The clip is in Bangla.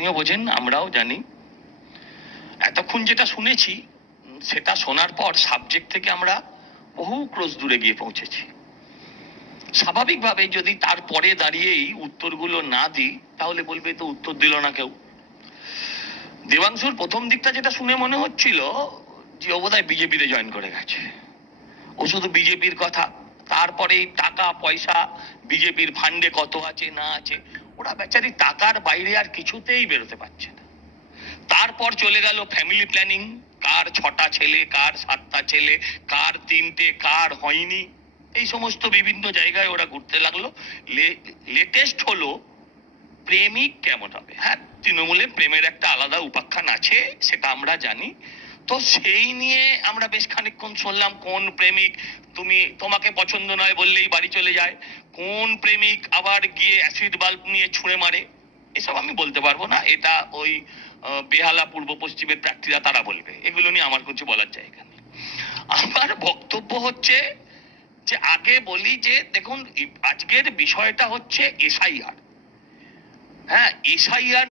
আপনিও বোঝেন, আমরাও জানি। এতক্ষণ যেটা শুনেছি সেটা শোনার পর সাবজেক্ট থেকে আমরা বহু ক্রোশ দূরে গিয়ে পৌঁছেছি। স্বাভাবিকভাবে যদি তারপরে দাঁড়িয়েই উত্তরগুলো না দিই তাহলে বলবে তো উত্তর দিল না কেউ। দেবাংশুর প্রথম দিকটা যেটা শুনে মনে হচ্ছিল যে ও বোধহয় বিজেপিতে জয়েন করে গেছে, ও শুধু বিজেপির কথা, তারপরে টাকা পয়সা, বিজেপির ফান্ডে কত আছে না আছে, ওরা বেচারি টাকার বাইরে আর কিছুতেই বেরোতে পারছে না। তারপর চলে গেল ফ্যামিলি প্ল্যানিং, কার 6টা ছেলে, কার 7টা ছেলে, কার 3টে, কার হয়নি, এই সমস্ত বিভিন্ন জায়গায় ওরা ঘুরতে লাগলো। লেটেস্ট হলো প্রেমিক কেমন হবে। হ্যাঁ, তৃণমূলে প্রেমের একটা আলাদা উপাখ্যান আছে, সেটা আমরা জানি। তো সেই নিয়ে আমরা বেশ খানিকক্ষণ শুনলাম, কোন প্রেমিক তোমাকে পছন্দ নয় বললেই বাড়ি চলে যায়, কোন প্রেমিক আবার গিয়ে অ্যাসিড বাল্ব নিয়ে ছুঁড়ে মারে, এসব আমি বলতে পারবো না, এটা ওই বেহালা পূর্ব পশ্চিমের প্রার্থীরা তারা বলবে, এগুলো নিয়ে আমার কিছু বলার জায়গা নেই। আমার বক্তব্য হচ্ছে যে আগে বলি যে দেখুন, আজকের বিষয়টা হচ্ছে এসআইআর। হ্যাঁ, এসআইআর